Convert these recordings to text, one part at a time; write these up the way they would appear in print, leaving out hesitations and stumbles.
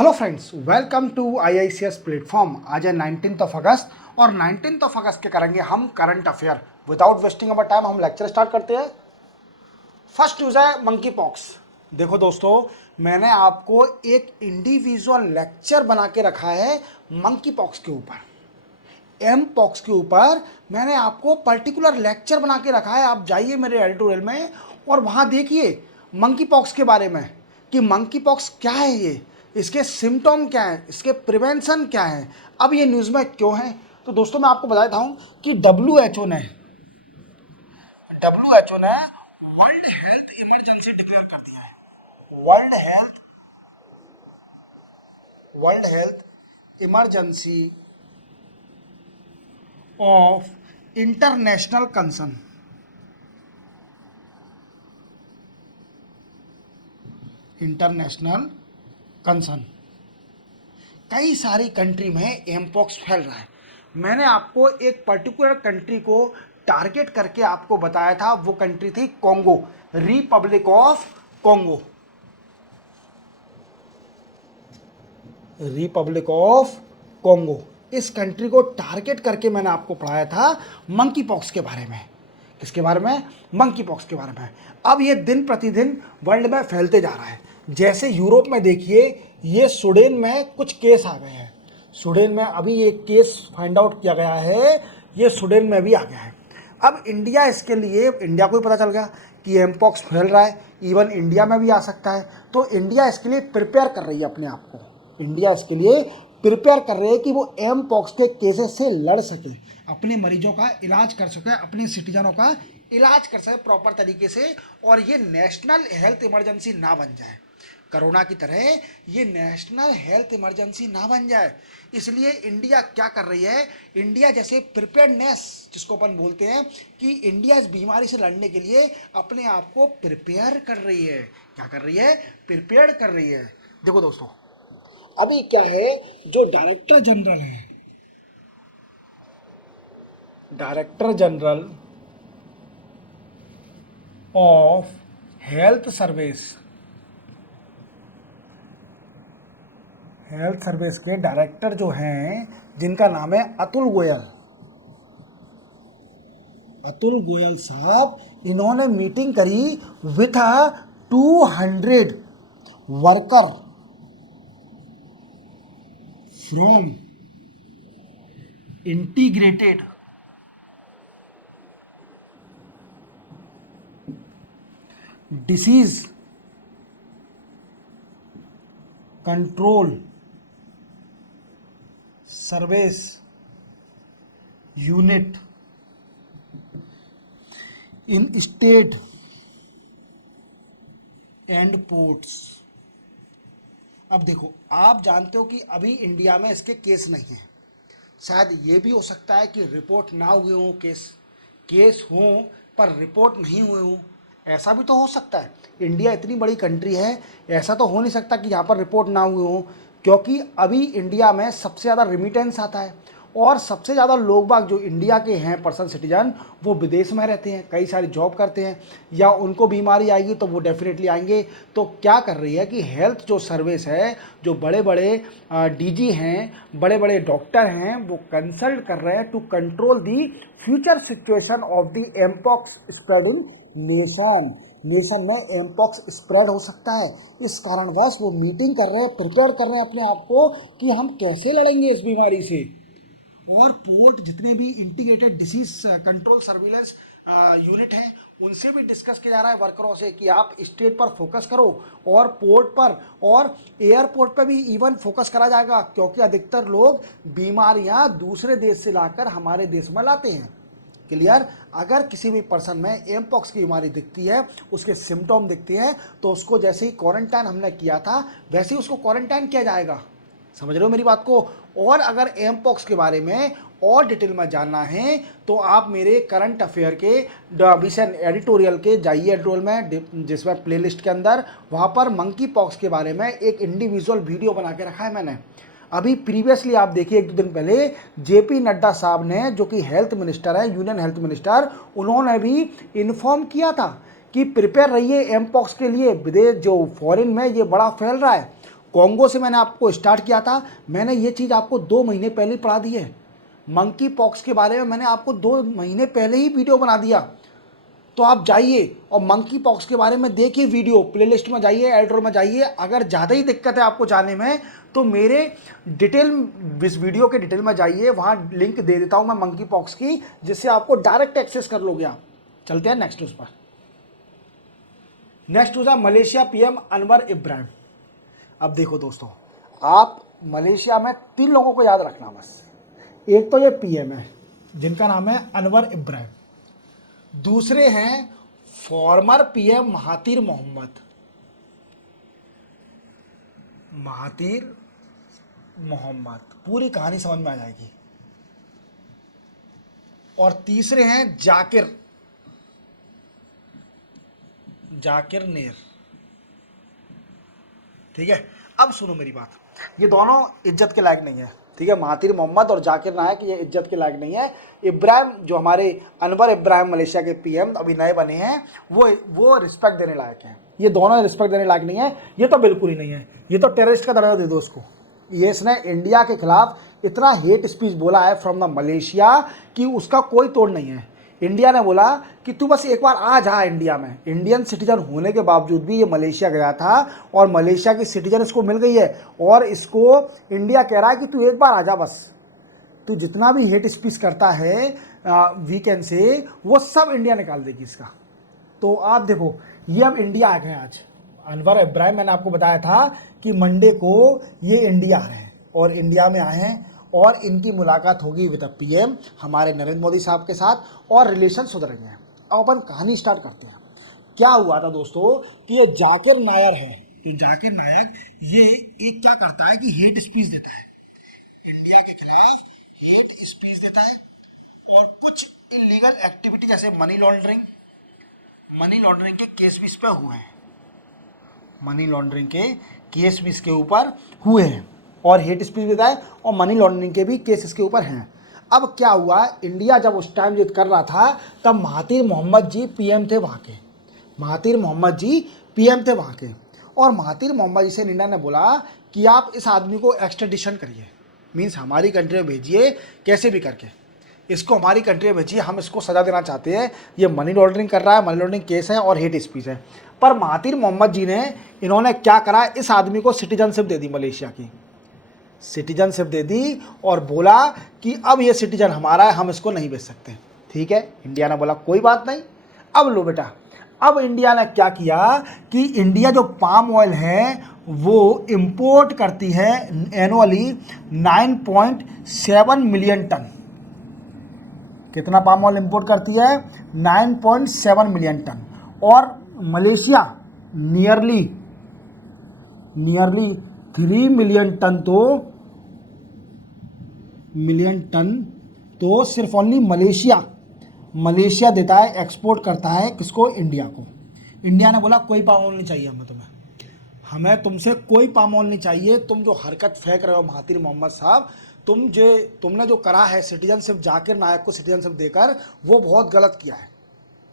Hello friends, welcome to IICS platform. आज है 19 अगस्त और 19 अगस्त के करेंगे हम current affair. Without wasting our time हम लेक्चर स्टार्ट करते हैं। फर्स्ट न्यूज़ है मंकी पॉक्स। देखो दोस्तों, मैंने आपको एक इंडिविजुअल लेक्चर बना के रखा है मंकी पॉक्स के ऊपर। एम पॉक्स के ऊपर मैंने आपको पर्टिकुलर लेक्चर बना के रखा है। आप जाइए मेरे एडिटोरियल में और वहाँ देखिए मंकी पॉक्स के बारे में कि मंकी पॉक्स क्या है, ये इसके सिम्टम क्या हैं, इसके प्रिवेंशन क्या हैं, अब ये न्यूज़ में क्यों है। तो दोस्तों मैं आपको बता देता हूँ कि डब्ल्यू एच ओ ने वर्ल्ड हेल्थ इमरजेंसी डिक्लेयर कर दिया है। World health emergency of international concern. International concern कई सारी कंट्री में एमपॉक्स फैल रहा है। मैंने आपको एक पर्टिकुलर कंट्री को टारगेट करके आपको बताया था। वो कंट्री थी Congo, Republic of Congo. Republic of Congo इस कंट्री को टारगेट करके मैंने आपको पढ़ाया था मंकी पॉक्स के बारे में। किसके बारे में? मंकी पॉक्स के बारे में। अब ये दिन प्रतिदिन वर्ल्ड में फैलते जा रहा है। जैसे यूरोप में देखिए, ये स्वीडन में कुछ केस आ गए हैं। स्वीडन में अभी ये केस फाइंड आउट किया गया है, ये स्वीडन में भी आ गया है। अब इंडिया इसके लिए, इंडिया को भी पता चल गया कि एमपॉक्स फैल रहा है, इवन इंडिया में भी आ सकता है। तो इंडिया इसके लिए प्रिपेयर कर रही है अपने आप को। इंडिया इसके लिए प्रिपेयर कर रहे हैं कि वो एम पॉक्स के केसेस से लड़ सके, अपने मरीजों का इलाज कर सके, अपने सिटीजनों का इलाज कर सके प्रॉपर तरीके से, और ये नेशनल हेल्थ इमरजेंसी ना बन जाए। कोरोना की तरह ये नेशनल हेल्थ इमरजेंसी ना बन जाए, इसलिए इंडिया क्या कर रही है, इंडिया जैसे प्रिपेयर्डनेस जिसको अपन बोलते हैं कि इंडिया इस बीमारी से लड़ने के लिए अपने आप को प्रिपेयर कर रही है। क्या कर रही है? प्रिपेयर कर रही है। देखो दोस्तों, अभी क्या है, जो director general of health service के डायरेक्टर जो हैं, जिनका नाम है अतुल गोयल साहब, इन्होंने मीटिंग करी with 200 worker from integrated disease control service unit in state and ports. अब देखो, आप जानते हो कि अभी इंडिया में इसके केस नहीं है। शायद ये भी हो सकता है कि रिपोर्ट ना हुए हों, केस हों पर रिपोर्ट नहीं हुए हों। ऐसा भी तो हो सकता है। इंडिया इतनी बड़ी कंट्री है, ऐसा तो हो नहीं सकता कि यहाँ पर रिपोर्ट ना हुए हों, क्योंकि अभी इंडिया में सबसे ज़्यादा रिमिटेंस आता है और सबसे ज़्यादा लोग बाग जो इंडिया के हैं पर्सन सिटीजन, वो विदेश में रहते हैं, कई सारी जॉब करते हैं, या उनको बीमारी आएगी तो वो डेफिनेटली आएंगे। तो क्या कर रही है कि हेल्थ जो सर्विस है, जो बड़े बड़े DG हैं, बड़े बड़े डॉक्टर हैं, वो कंसल्ट कर रहे हैं to control the future situation of the mpox spreading nation में एमपॉक्स स्प्रेड हो सकता है। इस कारणवश वो मीटिंग कर रहे हैं, प्रिपेयर कर रहे हैं अपने आप को कि हम कैसे लड़ेंगे इस बीमारी से। और पोर्ट जितने भी integrated disease control surveillance unit हैं, उनसे भी डिस्कस किया जा रहा है वर्करों से कि आप स्टेट पर फोकस करो और पोर्ट पर और एयरपोर्ट पर भी इवन फोकस करा जाएगा, क्योंकि अधिकतर लोग बीमारियां दूसरे देश से लाकर हमारे देश में लाते हैं। क्लियर? अगर किसी भी पर्सन में एमपॉक्स की बीमारी दिखती है, उसके सिम्टम दिखते हैं, तो उसको जैसे ही क्वारंटाइन हमने किया था वैसे ही उसको क्वारंटाइन किया जाएगा। समझ रहे हो मेरी बात को? और अगर एमपॉक्स के बारे में और डिटेल में जानना है तो आप मेरे करंट अफेयर के विषय एडिटोरियल के जाइए, एडिटोरियल में जिसमें प्लेलिस्ट के अंदर, वहाँ पर मंकी पॉक्स के बारे में एक इंडिविजुअल वीडियो बना के रखा है मैंने। अभी प्रीवियसली आप देखिए, एक दो दिन पहले JP नड्डा साहब ने, जो कि हेल्थ मिनिस्टर है, यूनियन हेल्थ मिनिस्टर, उन्होंने भी इन्फॉर्म किया था कि प्रिपेयर रहिए एमपॉक्स के लिए, विदेश जो फॉरेन में ये बड़ा फैल रहा है। कॉन्गो से मैंने आपको स्टार्ट किया था, मैंने ये चीज़ आपको 2 महीने पहले ही पढ़ा दी है। मंकी पॉक्स के बारे में मैंने आपको 2 महीने पहले ही वीडियो बना दिया। तो आप जाइए और मंकी पॉक्स के बारे में देखिए वीडियो, प्लेलिस्ट में जाइए, एड्रो में जाइए। अगर ज़्यादा ही दिक्कत है आपको जाने में तो मेरे डिटेल, इस वीडियो के डिटेल में जाइए, वहाँ लिंक दे देता हूँ मैं मंकी पॉक्स की, जिससे आपको डायरेक्ट एक्सेस कर लोगे आप। चलते हैं नेक्स्ट न्यूज़ पर। नेक्स्ट न्यूज़ है मलेशिया पीएम अनवर इब्राहिम। अब देखो दोस्तों, आप मलेशिया में 3 लोगों को याद रखना बस। एक तो ये पीएम है जिनका नाम है अनवर इब्राहिम, दूसरे हैं former PM Mahathir Mohamad, Mahathir Mohamad, पूरी कहानी समझ में आ जाएगी, और तीसरे हैं जाकिर, जाकिर नेर। ठीक है, अब सुनो मेरी बात, ये दोनों इज्जत के लायक नहीं है। ठीक है, महातिर मोहम्मद और जाकिर नायक ये इज्जत के लायक नहीं है। इब्राहिम जो हमारे अनवर इब्राहिम मलेशिया के पीएम अभी नए बने हैं, वो रिस्पेक्ट देने लायक हैं। ये दोनों रिस्पेक्ट देने लायक नहीं है, ये तो बिल्कुल ही नहीं है। ये तो टेररिस्ट का दर्जा दे दो उसको। ये इसने इंडिया के खिलाफ इतना हेट स्पीच बोला है फ्रॉम द मलेशिया कि उसका कोई तोड़ नहीं है। इंडिया ने बोला कि तू बस एक बार आ जा इंडिया में। इंडियन सिटीजन होने के बावजूद भी ये मलेशिया गया था और मलेशिया की सिटीजन इसको मिल गई है, और इसको इंडिया कह रहा है कि तू एक बार आ जा बस। तू जितना भी हेट स्पीच करता है वीकेंड से, वो सब इंडिया निकाल देगी इसका। तो आप देखो, ये अब इंडिया आ गए आज। अनवर इब्राहिम, मैंने आपको बताया था कि मंडे को ये इंडिया आ रहे हैं, और इंडिया में आए हैं और इनकी मुलाकात होगी विद पीएम हमारे नरेंद्र मोदी साहब के साथ, और रिलेशन सुधरेंगे। अब अपन कहानी स्टार्ट करते हैं। क्या हुआ था दोस्तों कि ये जाकिर नायर है, तो जाकिर नायक ये एक क्या करता है कि हेट स्पीच देता है, इंडिया के खिलाफ हेट स्पीच देता है, और कुछ इलीगल एक्टिविटी जैसे मनी लॉन्ड्रिंग के केस भी इस पे हुए हैं। मनी लॉन्ड्रिंग के केस भी इसके ऊपर हुए हैं, और हेट स्पीच भी है, और मनी लॉन्ड्रिंग के भी केस इसके ऊपर हैं। अब क्या हुआ, इंडिया जब उस टाइम जिद कर रहा था, तब महातिर मोहम्मद जी पीएम थे वहाँ के। महातिर मोहम्मद जी पीएम थे वहाँ के, और महातिर मोहम्मद जी से इंडिया ने बोला कि आप इस आदमी को एक्स्ट्रेडिशन करिए, मीन्स हमारी कंट्री में भेजिए कैसे भी करके, इसको हमारी कंट्री में भेजिए, हम इसको सजा देना चाहते हैं, ये मनी लॉन्ड्रिंग कर रहा है, मनी लॉन्ड्रिंग केस है और हेट स्पीच है। पर महातिर मोहम्मद जी ने, इन्होंने क्या करा, इस आदमी को सिटीजनशिप दे दी, मलेशिया की सिटीजनशिप दे दी, और बोला कि अब ये सिटीजन हमारा है, हम इसको नहीं बेच सकते। ठीक है, इंडिया ने बोला कोई बात नहीं। अब लो बेटा, अब इंडिया ने क्या किया कि इंडिया जो पाम ऑयल है वो इंपोर्ट करती है एनुअली 9.7 मिलियन टन। कितना पाम ऑयल इंपोर्ट करती है? 9.7 मिलियन टन। और मलेशिया नियरली 3 मिलियन टन तो सिर्फ ओनली मलेशिया देता है, एक्सपोर्ट करता है किसको? इंडिया को। इंडिया ने बोला कोई पाम ऑयल नहीं चाहिए हमें तुमसे कोई पाम ऑयल नहीं चाहिए। तुम जो हरकत फेंक रहे हो महातिर मोहम्मद साहब, तुमने जो करा है सिटीजनशिप, जाकिर नायक को सिटीजनशिप देकर, वो बहुत गलत किया है।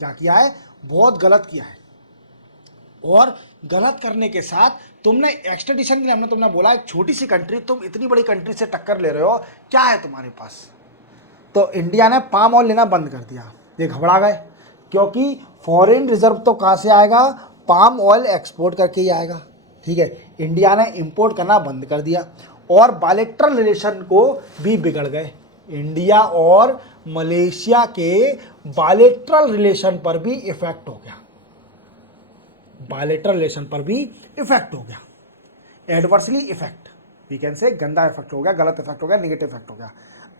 क्या किया है? बहुत गलत किया है। और गलत करने के साथ तुमने एक्सट्रेडिशन के लिए, हमने तुमने बोला एक छोटी सी कंट्री, तुम इतनी बड़ी कंट्री से टक्कर ले रहे हो, क्या है तुम्हारे पास? तो इंडिया ने पाम ऑयल लेना बंद कर दिया। ये घबरा गए, क्योंकि फॉरेन रिजर्व तो कहाँ से आएगा? पाम ऑयल एक्सपोर्ट करके ही आएगा। ठीक है, इंडिया ने इंपोर्ट करना बंद कर दिया, और बायलैटरल रिलेशन को भी बिगड़ गए। इंडिया और मलेशिया के बायलैटरल रिलेशन पर भी इफेक्ट हो गया, बायलैटरल रिलेशन पर भी इफेक्ट हो गया, एडवर्सली इफेक्ट, वी कैन से गंदा इफेक्ट हो गया, गलत इफेक्ट हो गया, नेगेटिव इफेक्ट हो गया।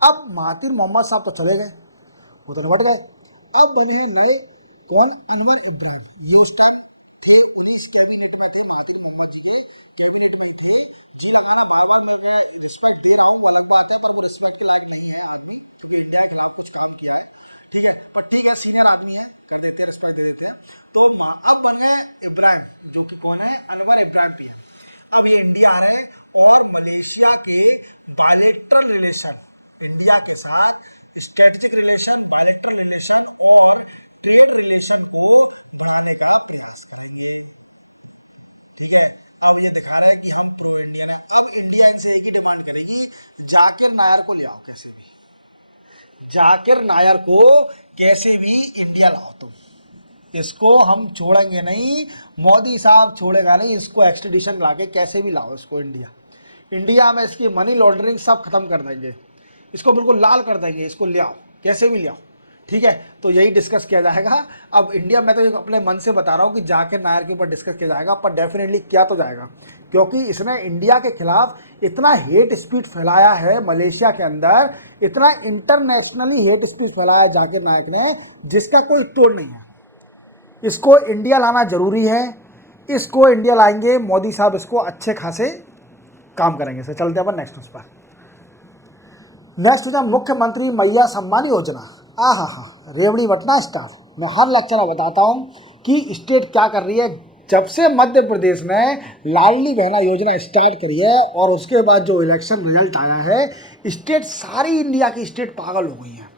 अब महातिर मोहम्मद साहब तो चले गए, वो तो निपट गए। अब बने हैं नए, कौन? अनवर इब्राहिम। ये उस टाइम थे, उन्नीस कैबिनेट में थे, महातिर मोहम्मद जी के कैबिनेट में थे। जी लगाना बार बार मैं रिस्पेक्ट दे रहा हूँ, वो अलग बात है, पर वो रिस्पेक्ट के लायक नहीं है आदमी, क्योंकि इंडिया के खिलाफ कुछ काम किया है। ठीक है, पर ठीक है, सीनियर आदमी है, कह देते हैं, रिस्पेक्ट दे देते हैं। तो अब बन गए इब्राहिम, जो कि कौन है? अनवर इब्राहिम भी है। अब ये इंडिया आ रहे हैं, और मलेशिया के बायलैटरल रिलेशन, इंडिया के साथ स्ट्रेटेजिक रिलेशन, बायलैटरल रिलेशन और ट्रेड रिलेशन को बढ़ाने का प्रयास करेंगे। ठीक है, अब ये दिखा रहा है कि हम प्रो इंडियन है। अब इंडिया इनसे एक ही डिमांड करेगी, जाकिर नायर को ले आओ कैसे भी, जाकिर नायर को कैसे भी इंडिया लाओ तुम, इसको हम छोड़ेंगे नहीं, मोदी साहब छोड़ेगा नहीं इसको, एक्सट्रेडिशन ला के कैसे भी लाओ इसको इंडिया, इंडिया में इसकी मनी लॉन्ड्रिंग सब खत्म कर देंगे, इसको बिल्कुल लाल कर देंगे, इसको ले आओ कैसे भी ले आओ। ठीक है, तो यही डिस्कस किया जाएगा। अब इंडिया में तो ये अपने मन से बता रहा हूँ कि जाकिर नायर के ऊपर डिस्कस किया जाएगा, पर डेफिनेटली किया तो जाएगा, क्योंकि इसने इंडिया के खिलाफ इतना हेट स्पीच फैलाया है मलेशिया के अंदर, इतना इंटरनेशनली हेट स्पीच फैलाया है जाकिर नायक ने, जिसका कोई तोड़ नहीं है। इसको इंडिया लाना जरूरी है, इसको इंडिया लाएंगे मोदी साहब, इसको अच्छे खासे काम करेंगे। से चलते हैं अपन नेक्स्ट उस पर। नेक्स्ट है मुख्यमंत्री मैया सम्मान योजना। हाँ, रेवड़ी बटना स्टार। मैं हर लेक्चर में बताता हूँ कि स्टेट क्या कर रही है। जब से मध्य प्रदेश ने लाडली बहना योजना स्टार्ट करी है और उसके बाद जो इलेक्शन रिजल्ट आया है, स्टेट सारी इंडिया की स्टेट पागल हो गई हैं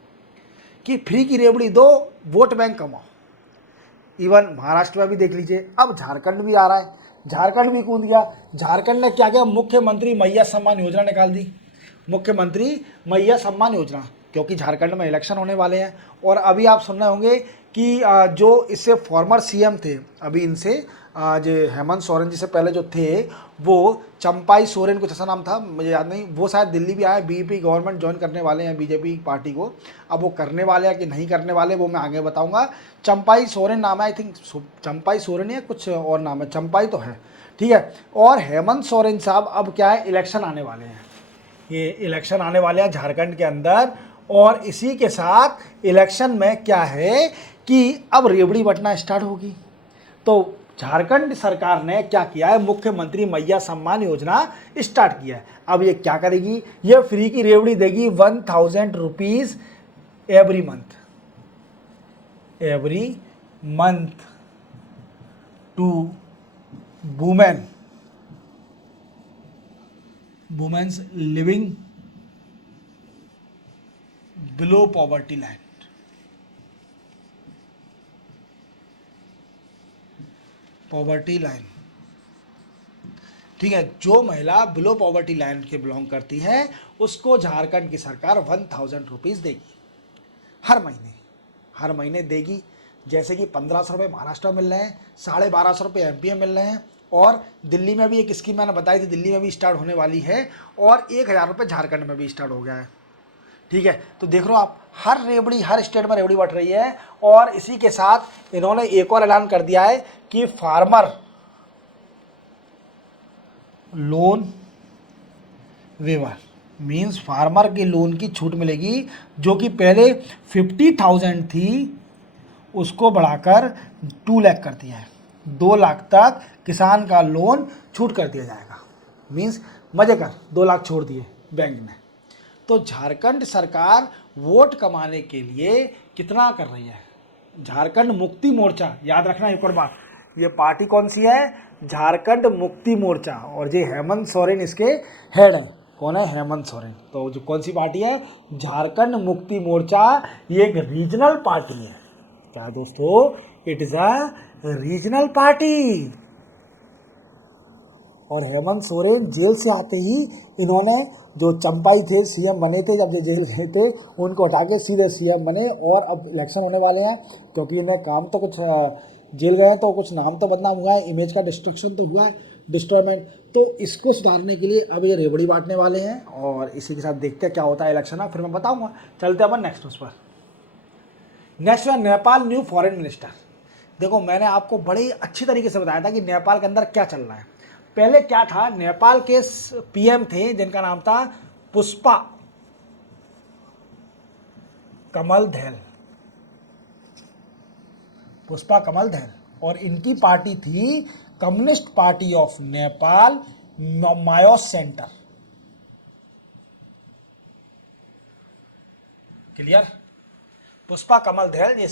कि फ्री की रेवड़ी दो, वोट बैंक कमाओ। इवन महाराष्ट्र में भी देख लीजिए, अब झारखंड भी आ रहा है, झारखंड भी कूद गया। झारखंड ने क्या किया, मुख्यमंत्री मैया सम्मान योजना निकाल दी, मुख्यमंत्री मैया सम्मान योजना, क्योंकि झारखंड में इलेक्शन होने वाले हैं। और अभी आप सुन रहे होंगे कि जो इससे फॉर्मर सीएम थे, अभी इनसे जो हेमंत सोरेन जी से पहले जो थे, वो चंपाई सोरेन, कुछ ऐसा नाम था, मुझे याद नहीं, वो शायद दिल्ली भी आए, बीजेपी गवर्नमेंट ज्वाइन करने वाले हैं, बीजेपी पार्टी को। अब वो करने वाले हैं कि नहीं करने वाले वो मैं आगे बताऊंगा। चंपाई सोरेन नाम है, आई थिंक चंपाई सोरेन या कुछ और नाम है, चंपाई तो है, ठीक है। और हेमंत सोरेन साहब अब क्या है, इलेक्शन आने वाले हैं, ये इलेक्शन आने वाले हैं झारखंड के अंदर। और इसी के साथ इलेक्शन में क्या है कि अब रेवड़ी बंटना स्टार्ट होगी। तो झारखंड सरकार ने क्या किया है, मुख्यमंत्री मैया सम्मान योजना स्टार्ट किया है। अब ये क्या करेगी, ये फ्री की रेवड़ी देगी 1000 rupees every month to womens living below poverty line. Poverty line, ठीक है, जो महिला बिलो पॉवर्टी लाइन के बिलोंग करती है उसको झारखंड की सरकार 1000 रुपीज़ देगी हर महीने देगी। जैसे कि 1500 रुपये महाराष्ट्र में मिल रहे हैं, 1250 रुपये एमपी में मिल रहे हैं, और दिल्ली में भी एक स्कीम मैंने बताई थी, दिल्ली में भी स्टार्ट होने वाली है, और 1000 रुपये झारखंड में भी स्टार्ट हो गया है। ठीक है, तो देख लो आप, हर स्टेट में रेवड़ी बट रही है। और इसी के साथ इन्होंने एक और ऐलान कर दिया है कि farmer loan waiver means farmer के लोन की छूट मिलेगी, जो कि पहले 50,000 थी, उसको बढ़ाकर 2 लाख कर दिया है। 2 लाख तक किसान का लोन छूट कर दिया जाएगा। मींस मजे कर, 2 लाख छोड़ दिए बैंक ने। तो झारखंड सरकार वोट कमाने के लिए कितना कर रही है। झारखंड मुक्ति मोर्चा, याद रखना एक और बात, ये पार्टी कौन सी है, झारखंड मुक्ति मोर्चा, और ये हेमंत सोरेन इसके हेड हैं। कौन है, हेमंत सोरेन। तो जो कौन सी पार्टी है, झारखंड मुक्ति मोर्चा, ये एक रीजनल पार्टी है। क्या दोस्तों, it is a regional party. और हेमंत सोरेन जेल से आते ही इन्होंने, जो चंपाई थे सीएम बने थे जब ये जेल गए थे, उनको हटा के सीधे सीएम बने। और अब इलेक्शन होने वाले हैं, क्योंकि इन्हें काम तो कुछ, जेल गए तो कुछ नाम तो बदनाम हुआ है, इमेज का डिस्ट्रक्शन तो हुआ है, डिस्ट्रॉयमेंट। तो इसको सुधारने के लिए अब ये रेवड़ी बांटने वाले हैं। और इसी के साथ देखते हैं क्या होता है इलेक्शन में, फिर मैं बताऊँगा। चलते अपन नेक्स्ट उस पर। नेक्स्ट है नेपाल न्यू फॉरेन मिनिस्टर। देखो, मैंने आपको बड़ी अच्छी तरीके से बताया था कि नेपाल के अंदर क्या चल रहा है। पहले क्या था, नेपाल के पीएम थे जिनका नाम था पुष्पा कमल दहल, और इनकी पार्टी थी Communist Party of Nepal, Maoist centre. Clear, Pushpa Kamal Dahal ये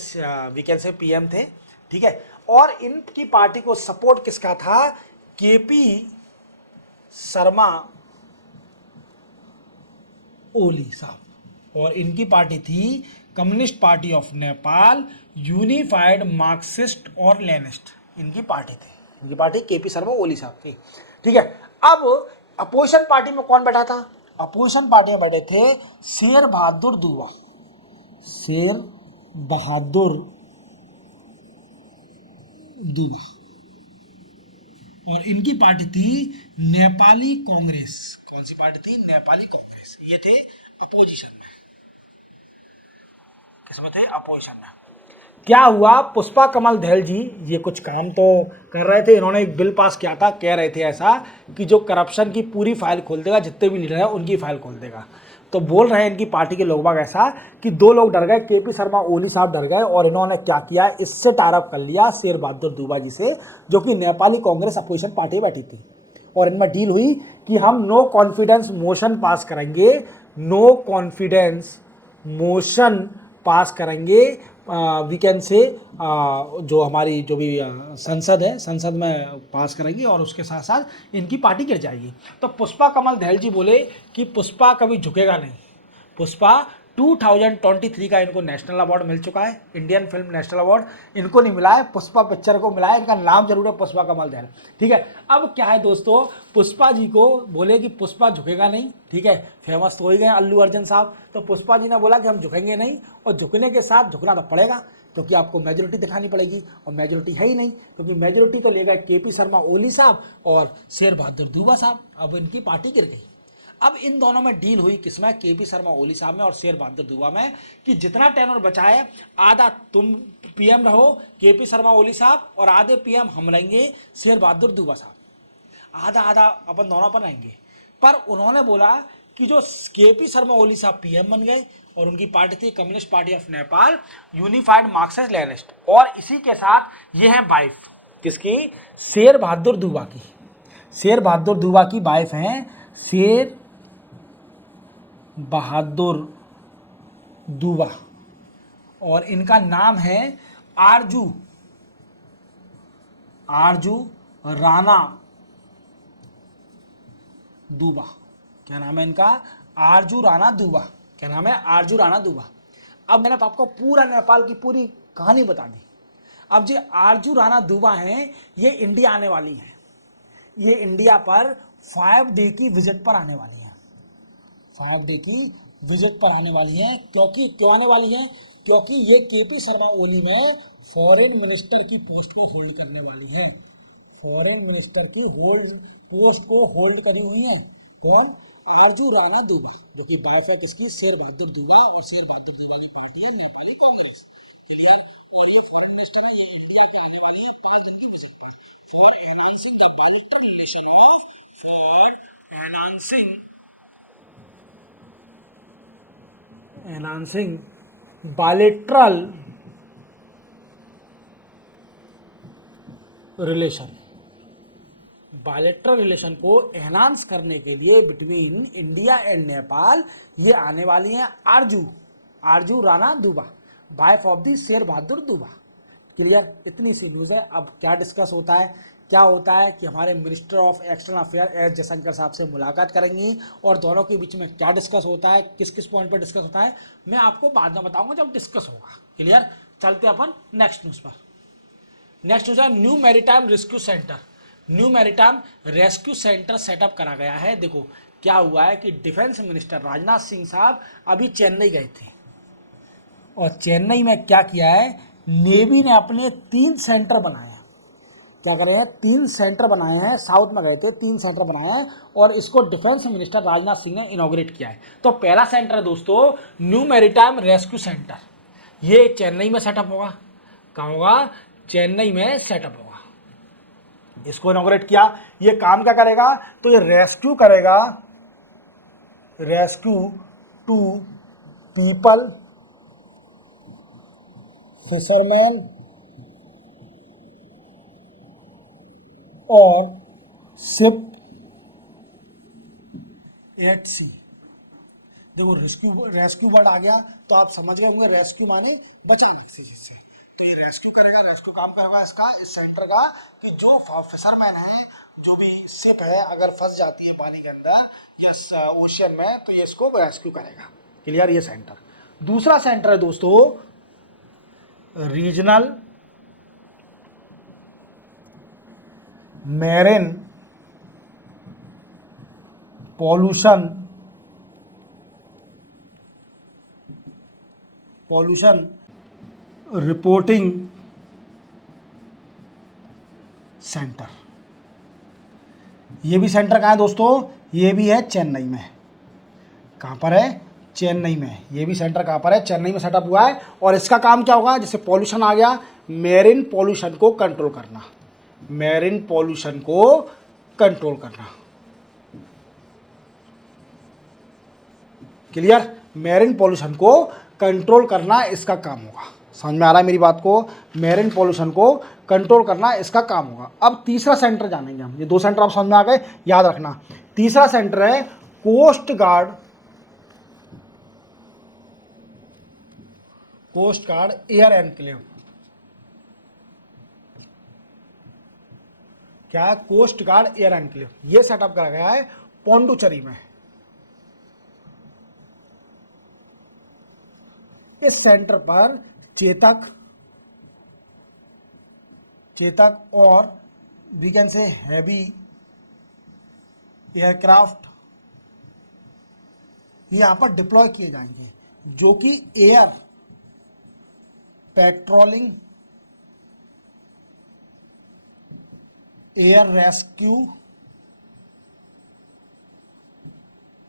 वीकेंड से पीएम थे, ठीक है। और इनकी पार्टी को सपोर्ट किसका था, केपी शर्मा ओली साहब। और इनकी पार्टी थी Communist Party of Nepal, unified Marxist और लेनिस्ट, इनकी पार्टी थी। इनकी पार्टी केपी शर्मा ओली साहब थी। ठीक है, अब अपोजिशन पार्टी में कौन बैठा था? अपोजिशन पार्टी में बैठे थे शेर बहादुर दूबा। शेर बहादुर दूबा, और इनकी पार्टी थी नेपाली कांग्रेस। कौन सी पार्टी थी? नेपाली कांग्रेस। ये थे अपोजिशन में। किसमें थे? अपोजिशन में। क्या हुआ? पुष्पा कमल दहल जी ये कुछ काम तो कर रहे थे, इन्होंने एक बिल पास किया था, कह रहे थे ऐसा कि जो करप्शन की पूरी फाइल खोल देगा, जितने भी लीडर हैं उनकी फाइल खोल देगा। तो बोल रहे हैं इनकी पार्टी के लोग बाग ऐसा कि दो लोग डर गए, केपी शर्मा ओली साहब डर गए, और इन्होंने क्या किया, इससे टारअप कर लिया शेर बहादुर दूबा जी से, जो कि नेपाली कांग्रेस अपोजिशन पार्टी बैठी थी। और इनमें डील हुई कि हम नो कॉन्फिडेंस मोशन पास करेंगे, नो कॉन्फिडेंस मोशन पास करेंगे, वी कैन से जो हमारी जो भी संसद है, संसद में पास करेंगे, और उसके साथ साथ इनकी पार्टी गिर जाएगी। तो पुष्पा कमल दहल जी बोले कि पुष्पा कभी झुकेगा नहीं। पुष्पा 2023 का इनको नेशनल अवार्ड मिल चुका है, इंडियन फिल्म नेशनल अवार्ड इनको नहीं मिला है, पुष्पा पिक्चर को मिला है। इनका नाम जरूर है पुष्पा कमल दहल। ठीक है, अब क्या है दोस्तों, पुष्पा जी को बोले कि पुष्पा झुकेगा नहीं। ठीक है, फेमस तो हो ही गए अल्लू अर्जुन साहब, तो पुष्पा जी ने बोला कि हम झुकेंगे नहीं, और झुकने के साथ झुकना तो पड़ेगा, क्योंकि आपको मेजोरिटी दिखानी पड़ेगी, और मेजोरिटी है ही नहीं, क्योंकि मेजोरिटी तो ले गए केपी शर्मा ओली साहब और शेर बहादुर दूबा साहब। अब इनकी पार्टी गिर गई। अब इन दोनों में डील हुई, किसमें? केपी शर्मा ओली साहब में और शेर बहादुर दूबा में, कि जितना टेनर बचा है आधा तुम पीएम रहो केपी शर्मा ओली साहब, और आधे पीएम हम रहेंगे शेर बहादुर दूबा साहब, आधा आधा अपन दोनों पर रहेंगे। पर उन्होंने बोला कि जो केपी शर्मा ओली साहब पीएम बन गए, और उनकी पार्टी थी Communist Party of Nepal, unified Marxist Leninist, और इसी के साथ ये है वाइफ किसकी? शेर बहादुर दूबा की। शेर बहादुर दूबा की वाइफ हैं शेर बहादुर दूबा, और इनका नाम है आरजू आरजू राणा दूबा। क्या नाम है इनका? आरजू राणा दूबा। क्या नाम है? आरजू राणा दूबा। अब मैंने आपको पूरा नेपाल की पूरी कहानी बता दी। अब जो आरजू राणा दूबा हैं, ये इंडिया आने वाली हैं, ये इंडिया पर 5 डे की विजिट पर आने वाली है। 5 डे की विजिट पर आने वाली है। क्योंकि क्यों आने वाली है? क्योंकि ये केपी शर्मा ओली में फॉरेन मिनिस्टर की पोस्ट को होल्ड करने वाली है। फॉरेन मिनिस्टर की पोस्ट को होल्ड करी हुई है। कौन? आरजू राणा दूबा, जो कि वाइफ है किसकी? शेर बहादुर दूबा, और शेर बहादुर दूबा की पार्टी है नेपाली कांग्रेस। क्लियर? और ये फॉरेन मिनिस्टर है, ये इंडिया पे आने वाले हैं 5 दिन की विजिट पर, for enhancing the bilateral relation of for enhancing enhancing bilateral relation, bilateral relation को एनहांस करने के लिए बिटवीन इंडिया एंड नेपाल ये आने वाली हैं आरजू राणा दूबा, wife of the Sher Bahadur दूबा। क्लियर? इतनी सी न्यूज़ है। अब क्या डिस्कस होता है? क्या होता है कि हमारे minister of external affair S Jaishankar साहब से मुलाकात करेंगी, और दोनों के बीच में क्या डिस्कस होता है, किस किस पॉइंट पर डिस्कस होता है, मैं आपको बाद में बताऊंगा जब डिस्कस होगा। क्लियर? चलते अपन नेक्स्ट न्यूज़ पर। नेक्स्ट न्यूज़ है new maritime rescue centre. New maritime rescue centre setup करा गया है। देखो क्या हुआ है कि डिफेंस मिनिस्टर राजनाथ सिंह साहब अभी चेन्नई गए थे, और चेन्नई में क्या किया है, नेवी ने अपने 3 सेंटर बनाए हैं। क्या करे हैं? 3 सेंटर बनाए हैं, साउथ में गए थे, 3 सेंटर बनाए हैं, और इसको डिफेंस मिनिस्टर राजनाथ सिंह ने इनॉग्रेट किया है। तो पहला सेंटर है दोस्तों न्यू मैरीटाइम रेस्क्यू सेंटर, ये चेन्नई में सेटअप होगा। कहाँ होगा? चेन्नई में सेटअप होगा। इसको इनॉग्रेट किया। ये काम क्या करेगा? तो ये रेस्क्यू करेगा, रेस्क्यू टू पीपल, फिशरमैन और शिप एट सी। देखो रेस्क्यू रेस्क्यू वर्ड आ गया तो आप समझ गए होंगे, रेस्क्यू माने बचाने किसी चीज से। तो ये रेस्क्यू करेगा, रेस्क्यू काम करेगा इसका, इस सेंटर का, कि जो फिशरमैन है, जो भी शिप है, अगर फंस जाती है पानी के अंदर या ओशियन में, तो ये इसको रेस्क्यू करेगा। क्लियर? ये सेंटर। दूसरा सेंटर है दोस्तों regional marine pollution reporting centre. ये भी सेंटर कहाँ है दोस्तों? ये भी है चेन्नई में। कहाँ पर है? चेन्नई में। ये भी सेंटर कहाँ पर है? चेन्नई में सेटअप हुआ है। और इसका काम क्या होगा? जैसे पॉल्यूशन आ गया, मेरिन पॉल्यूशन को कंट्रोल करना, मेरिन पॉल्यूशन को कंट्रोल करना। क्लियर? मेरिन पॉल्यूशन को कंट्रोल करना इसका काम होगा। समझ में आ रहा है मेरी बात को? मेरिन पॉल्यूशन को कंट्रोल करना इसका काम होगा। अब तीसरा सेंटर जानेंगे हम। ये दो सेंटर आप समझ में आ गए, याद रखना। तीसरा सेंटर है coast guard, coast guard air enclave. क्या है? Coast guard air enclave. ये सेटअप करा गया है पौंडुचेरी में। इस सेंटर पर चेतक और वी कैन से हैवी एयरक्राफ्ट यहां पर डिप्लॉय किए जाएंगे, जो कि एयर पेट्रोलिंग, एयर रेस्क्यू,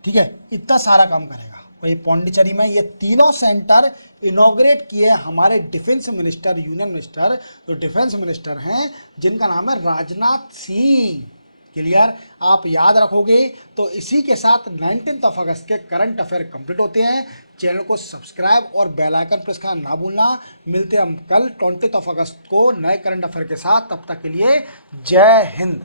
ठीक है, इतना सारा काम करेगा। वही पौंडीचेरी में ये तीनों सेंटर इनॉग्रेट किए हमारे डिफेंस मिनिस्टर, यूनियन मिनिस्टर, जो डिफेंस मिनिस्टर हैं, जिनका नाम है राजनाथ सिंह। क्लियर? आप याद रखोगे। तो इसी के साथ 19 अगस्त के करंट अफेयर कंप्लीट होते हैं। चैनल को सब्सक्राइब और बेल आइकन प्रेस करना ना भूलना। मिलते हैं हम कल 20 अगस्त को नए करंट अफेयर के साथ। तब तक के लिए जय हिंद।